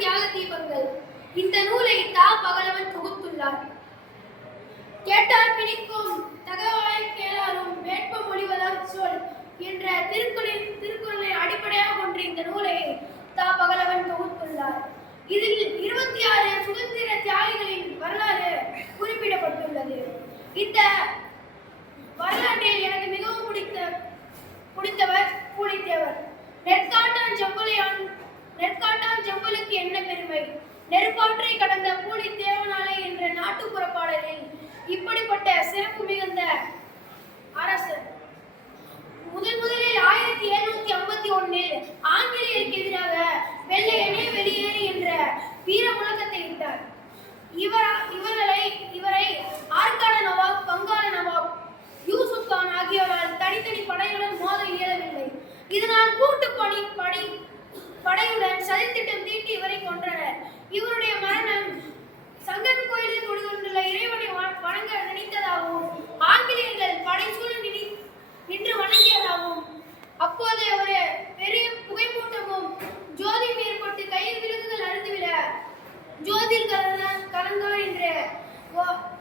தியாக தீபங்கள் இந்த நூலை தா பகலவன் தொகுத்துள்ளார். கேட்டார் பிடிக்கும் தகவலை கேளாரும் வேட்ப மொழிவதால் சொல் என்ற திருக்குறளின் திருக்குறளை அடிப்படையாக கொண்ட இந்த நூலை தா பகலவன் தொகுத்துள்ளார். இதில் இருபத்தி ஆறு சுதந்திர தியாகிகளின் வரலாறு குறிப்பிடப்பட்டுள்ளது. இந்த வரலாற்றில் எனக்கு மிகவும் பிடித்த பிடித்தவர் பூலித்தேவர். நெற்காட்டான் நெருப்பாற்றை கடந்த பூலித்தேவனாலே என்ற நாட்டுப்புற பாடலில் இப்படிப்பட்ட சிறப்பு மிகுந்த அரசர். முதன் முதலில் ஆயிரத்தி எழுநூத்தி ஐம்பத்தி ஒன்னில் ஆங்கிலேயருக்கு எதிராக வெள்ளையனே வெளியேறு என்ற வீர முழக்கத்தை விட்டார் இவர் இவர்களை இவரை ஆற்காடு நவாப் பங்காள நவாப் யூசுப் கான் ஆகியோரால் தனித்தனி படையுடன் மோத இயலவில்லை. இதனால் கூட்டு பணி படை படையுடன் சதித்திட்டம் 와.